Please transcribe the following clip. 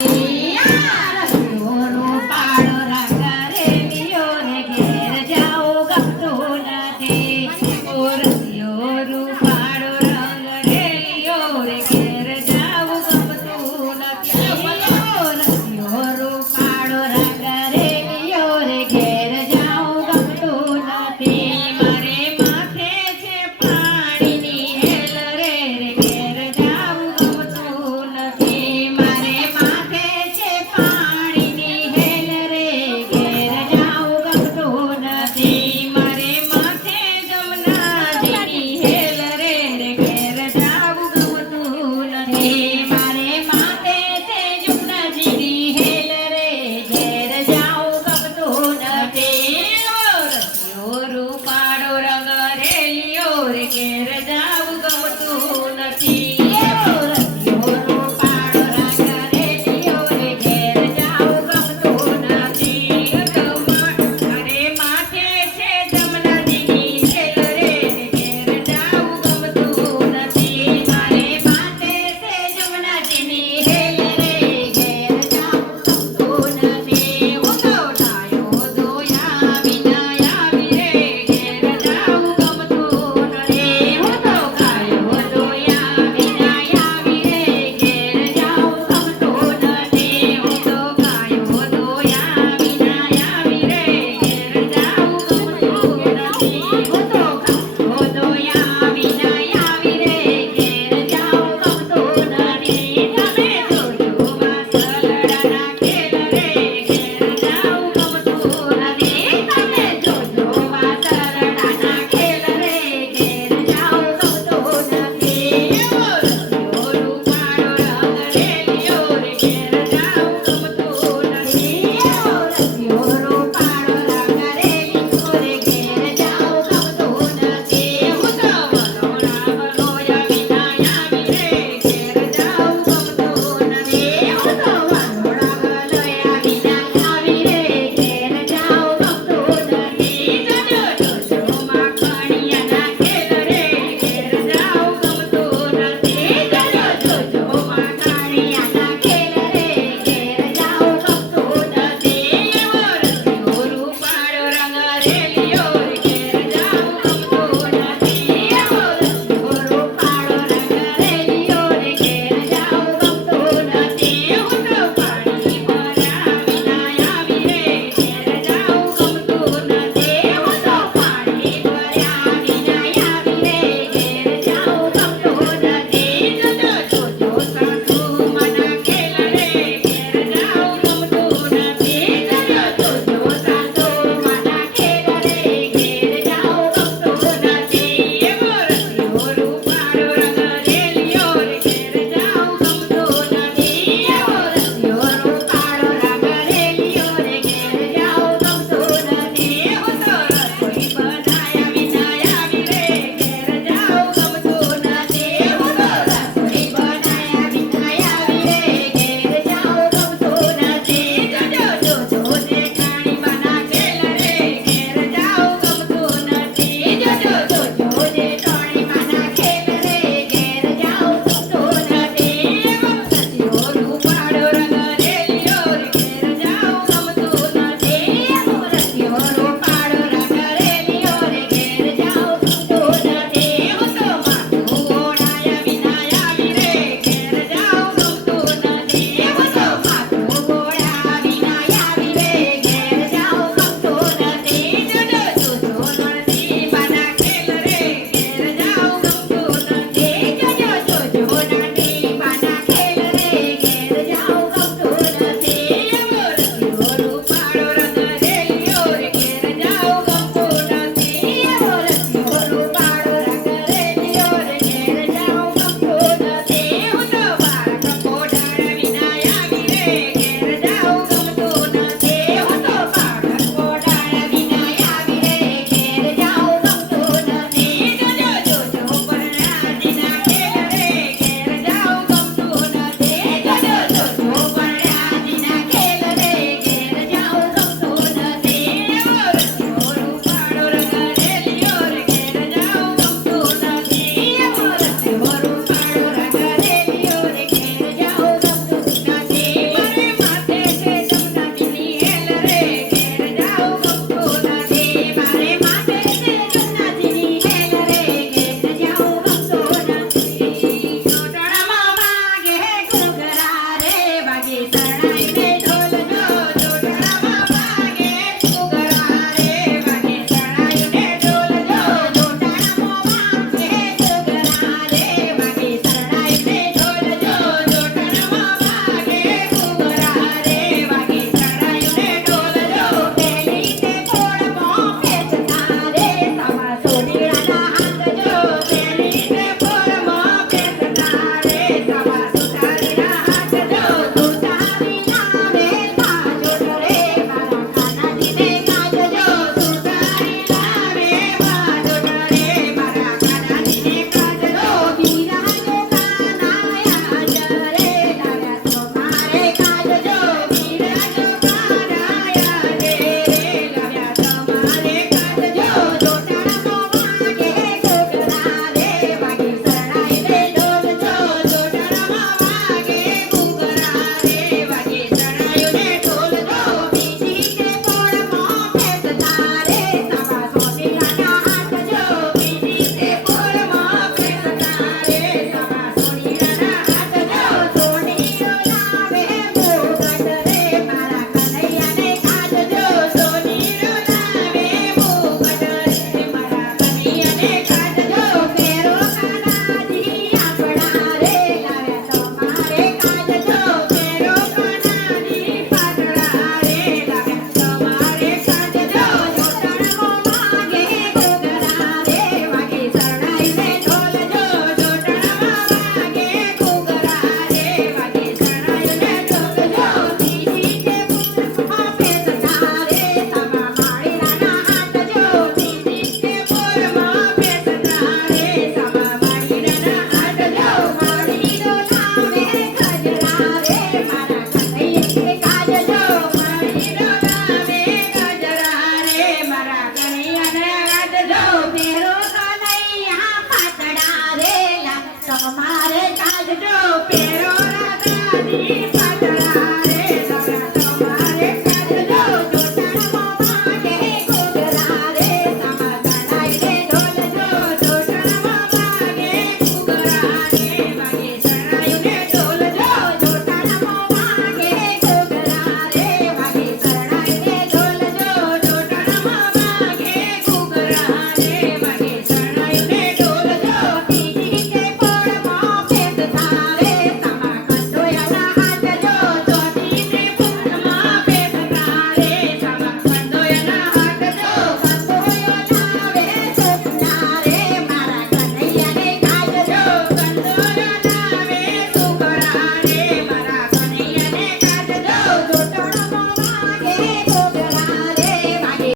Thank you. Hey,